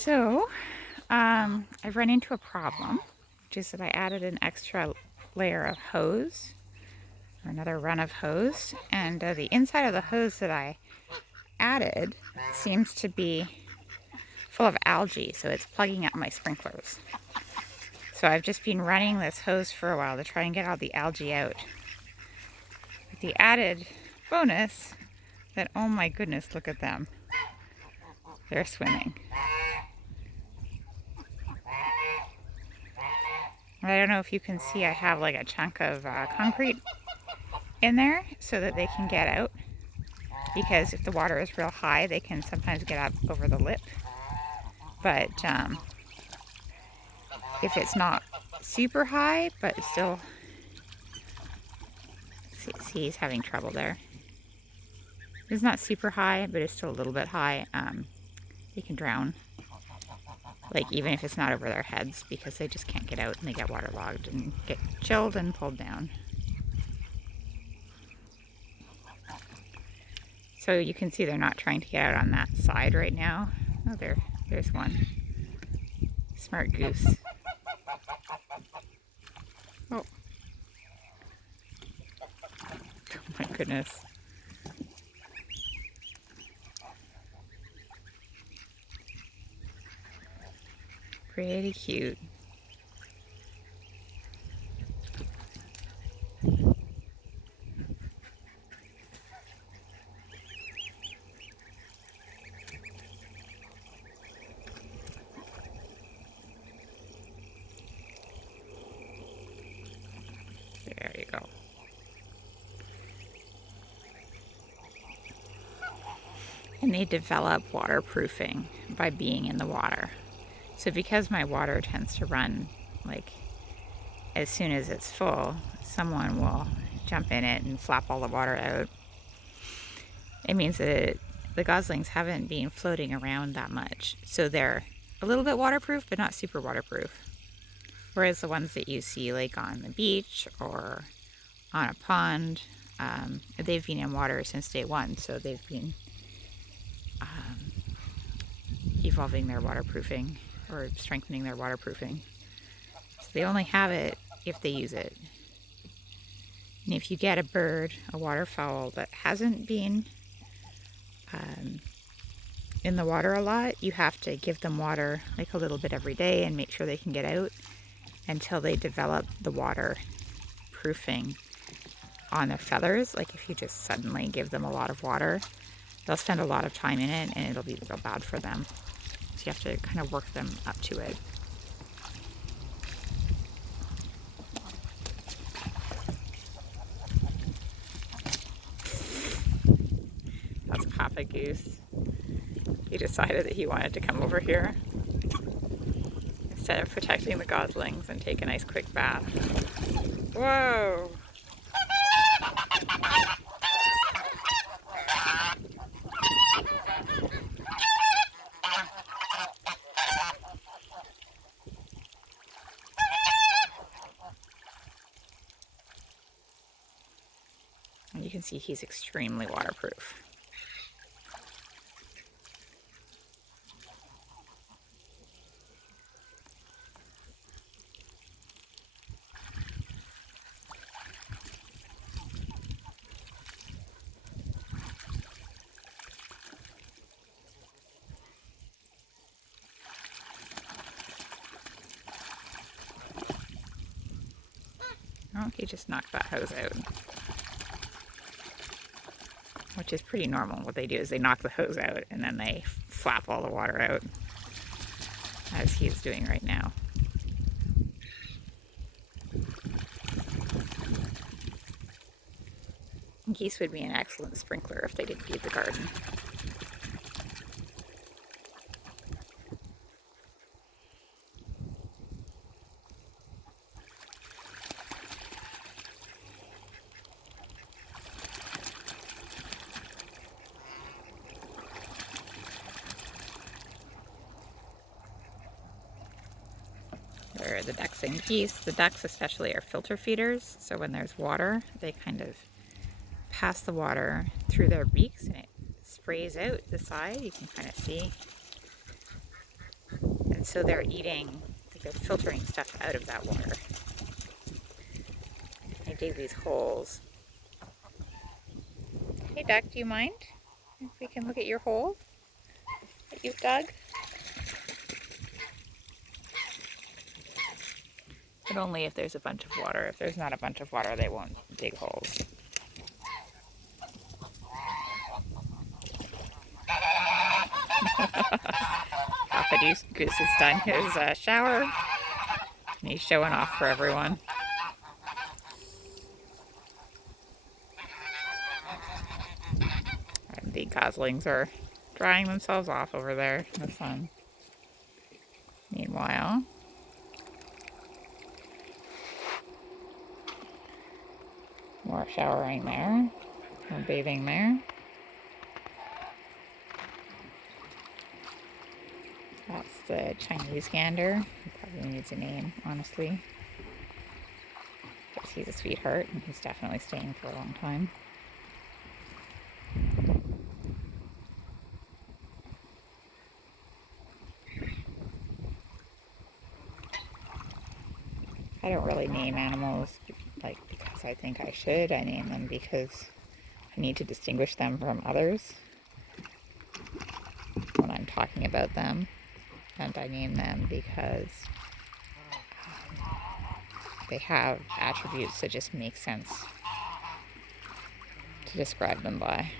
So, I've run into a problem, which is that I added an extra layer of hose, or another run of hose, and the inside of the hose that I added seems to be full of algae, so it's plugging up my sprinklers. So I've just been running this hose for a while to try and get all the algae out. With the added bonus that, oh my goodness, look at them. They're swimming. I don't know if you can see, I have like a chunk of concrete in there so that they can get out, because if the water is real high they can sometimes get up over the lip, but if it's not super high but it's still, see he's having trouble there, it's not super high but it's still a little bit high, they can drown, like even if it's not over their heads, because they just can't get out and they get waterlogged and get chilled and pulled down. So you can see they're not trying to get out on that side right now. Oh, there's one. Smart goose. Oh. Oh my goodness. Pretty cute. There you go. And they develop waterproofing by being in the water. So because my water tends to run, like, as soon as it's full, someone will jump in it and flap all the water out. It means that the goslings haven't been floating around that much. So they're a little bit waterproof, but not super waterproof. Whereas the ones that you see like on the beach or on a pond, they've been in water since day one. So they've been evolving their waterproofing or strengthening their waterproofing. So they only have it if they use it. And if you get a bird, a waterfowl that hasn't been in the water a lot, you have to give them water like a little bit every day and make sure they can get out until they develop the waterproofing on their feathers. Like if you just suddenly give them a lot of water, they'll spend a lot of time in it and it'll be real bad for them. So you have to kind of work them up to it. That's Papa Goose. He decided that he wanted to come over here instead of protecting the goslings and take a nice quick bath. Whoa! And you can see he's extremely waterproof. Oh, he just knocked that hose out. Which is pretty normal. What they do is they knock the hose out and then they flap all the water out, as he is doing right now. Geese would be an excellent sprinkler if they didn't feed the garden. There are the ducks and geese. The ducks especially are filter feeders, so when there's water, they kind of pass the water through their beaks and it sprays out the side. You can kind of see. And so they're eating, they're filtering stuff out of that water. I dig these holes. Hey duck, do you mind if we can look at your hole that you've dug? But only if there's a bunch of water. If there's not a bunch of water, they won't dig holes. Papa Goose has done his shower, and he's showing off for everyone. And the goslings are drying themselves off over there in the sun. Meanwhile, more showering there, more bathing there. That's the Chinese gander. He probably needs a name, honestly. Because he's a sweetheart and he's definitely staying for a long time. I don't really name animals because I think I should. I name them because I need to distinguish them from others when I'm talking about them. And I name them because they have attributes that just make sense to describe them by.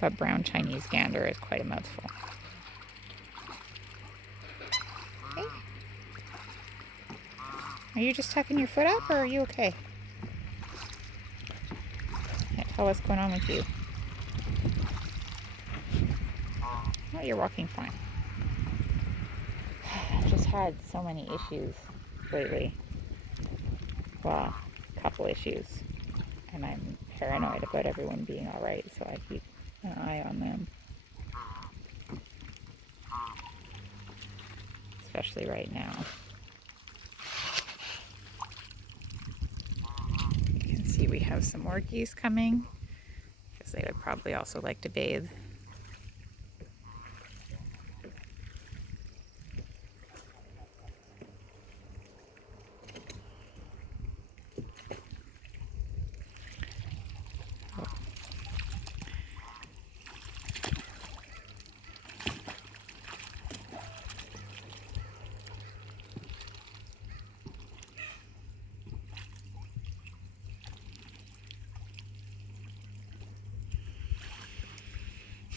But brown Chinese gander is quite a mouthful. Hey. Are you just tucking your foot up, or are you okay? Can't tell what's going on with you. Oh, you're walking fine. I've just had so many issues lately. Well, a couple issues. And I'm paranoid about everyone being alright, so I keep an eye on them. Especially right now. You can see we have some more geese coming, because they would probably also like to bathe.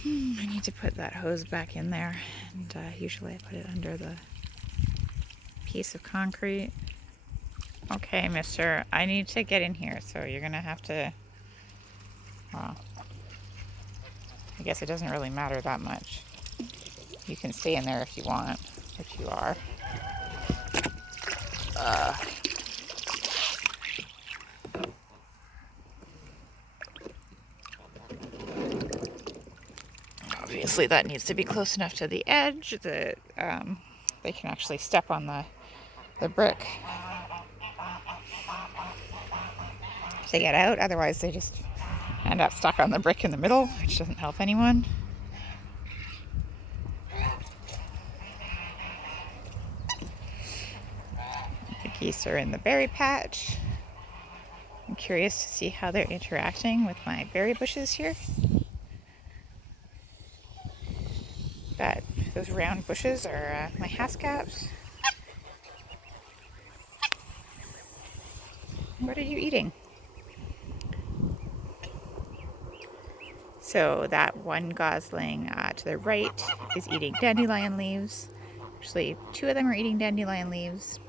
I need to put that hose back in there, and usually I put it under the piece of concrete. Okay, mister, I need to get in here, so you're gonna have to, well, I guess it doesn't really matter that much. You can stay in there if you want, which you are. Obviously that needs to be close enough to the edge that they can actually step on the brick to get out. Otherwise they just end up stuck on the brick in the middle, which doesn't help anyone. The geese are in the berry patch. I'm curious to see how they're interacting with my berry bushes here. But those round bushes are my haskaps. What are you eating? So that one gosling to the right is eating dandelion leaves. Actually, two of them are eating dandelion leaves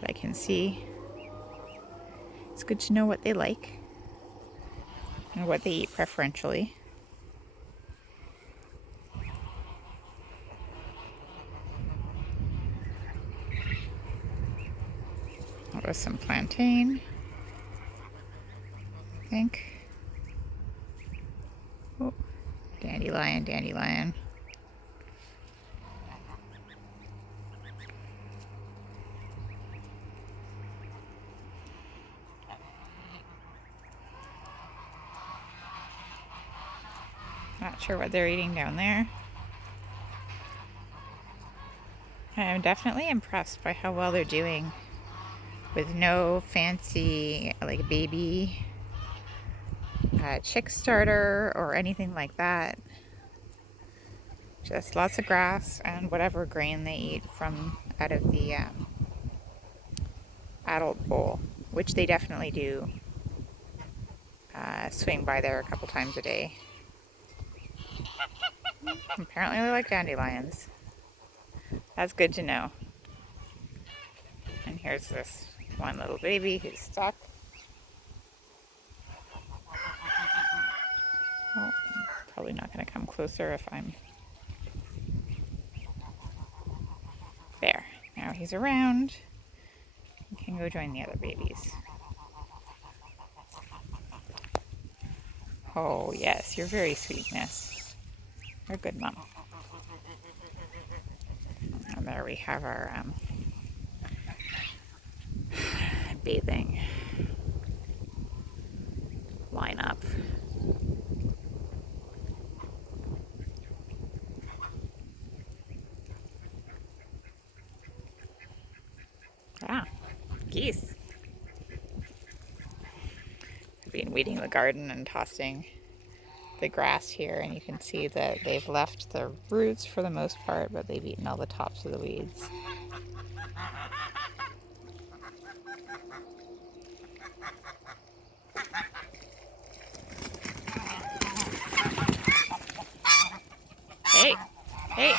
that I can see. It's good to know what they like and what they eat preferentially. That was some plantain, I think. Oh, dandelion, dandelion. Not sure what they're eating down there. I'm definitely impressed by how well they're doing with no fancy like baby chick starter or anything like that. Just lots of grass and whatever grain they eat from out of the adult bowl, which they definitely do swing by there a couple times a day. Apparently they like dandelions. That's good to know. And here's this one little baby who's stuck. Oh, probably not going to come closer if I'm there. Now he's around. He can go join the other babies. Oh yes, you're very sweet, miss. You're a good mom. And there we have our bathing lineup. Ah, geese. I've been weeding the garden and tossing the grass here, and you can see that they've left the roots for the most part, but they've eaten all the tops of the weeds. Hey, hey.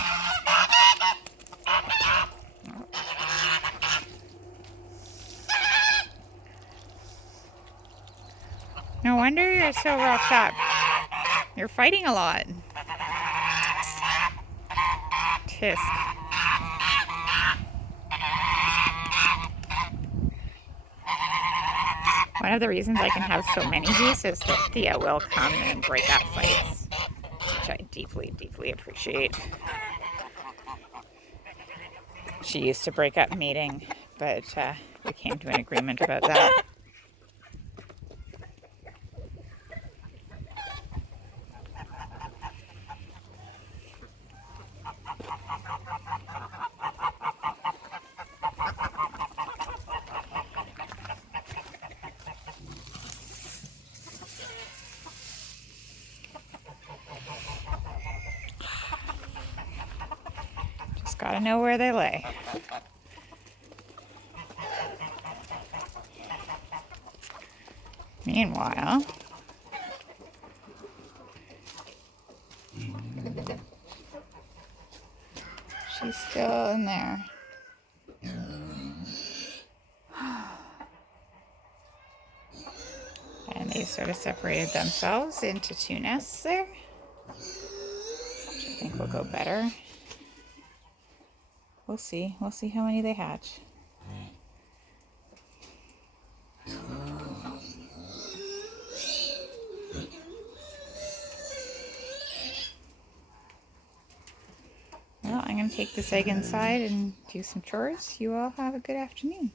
No wonder you're so roughed up. You're fighting a lot. Tisk. One of the reasons I can have so many geese is that Thea will come and break up fights, which I deeply, deeply appreciate. She used to break up mating, but we came to an agreement about that. Just gotta know where they lay. Meanwhile, she's still in there. And they sort of separated themselves into two nests there, which I think will go better. We'll see. We'll see how many they hatch. Well, I'm going to take this egg inside and do some chores. You all have a good afternoon.